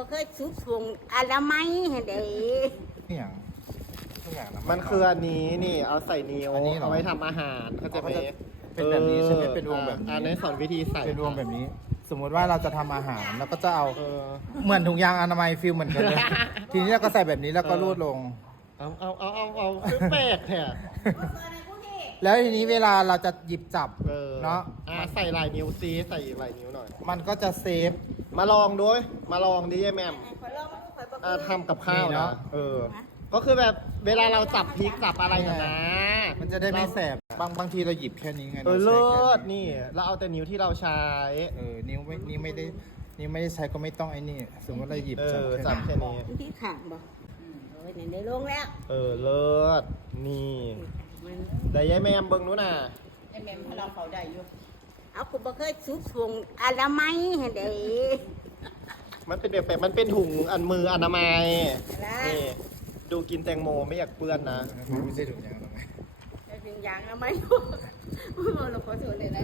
บ่เคยสุดส่งอนามัยให้ได้ นี่อย่างทุกอย่างะ มันคืออันนี้นี่เอาใส่นิ้ว อันนี้เหรอ เอาไว้ทำอาหารเขาใจะ เขาจะเป็นแบบนี้ใช่ไหมเป็นวงแบบนี้ อันนี้สอนวิธีใส่ เป็นรวมแบบนี้ สมมุติว่าเราจะทำอาหารแล้วก็จะเอา เออ เหมือนถุงยางอนามัยฟิลเหมือนกันเลย ทีนี้เราก็ใส่แบบนี้แล้วก็รูดลง เอาคือแปลกแท้ แล้วทีนี้เวลาเราจะหยิบจับ เออ เนาะ ใส่ลายนิ้วซีใส่อีกลายนิ้วหน่อย มันก็จะเซฟ มาลองด้วยมาลองดิยายแม่ม ขอลองขอบ่ ทำกับข้าว นี่ เนาะ เนาะ ก็คือแบบเวลาเราจับพริกจับอะไรนะ มันจะได้ไม่แสบบางทีเราหยิบแค่นี้ไง เลิ ราใช้ ศ แค่ นี่เราเอาแต่นิ้วที่เราใช้ นิ้วไม่ได้ใช้ก็ไม่ต้องไอ้นี่ สมมติเราหยิบ จับ แค่ แค่ นี้ นี้ ที่ข้างบ่โอ้ยนี่ได้ลงแล้ว เลิศนี่ มัน แต่ยายแม่มเบิ่งนู้นน่ะ ไอ้แม่พเราเขาได้อยู่เอากูบ่เคยสุดส่งอนามัยให้ได้ มันเป็นแบบมันเป็นถุงอันมืออนามัย อะไร นี่ดูกินแตงโมไม่อยากเปื้อนนะ ไม่ใช่ถุงยางหรอกไหม เป็นอย่างอนามัยเราขอโทษเลยนะ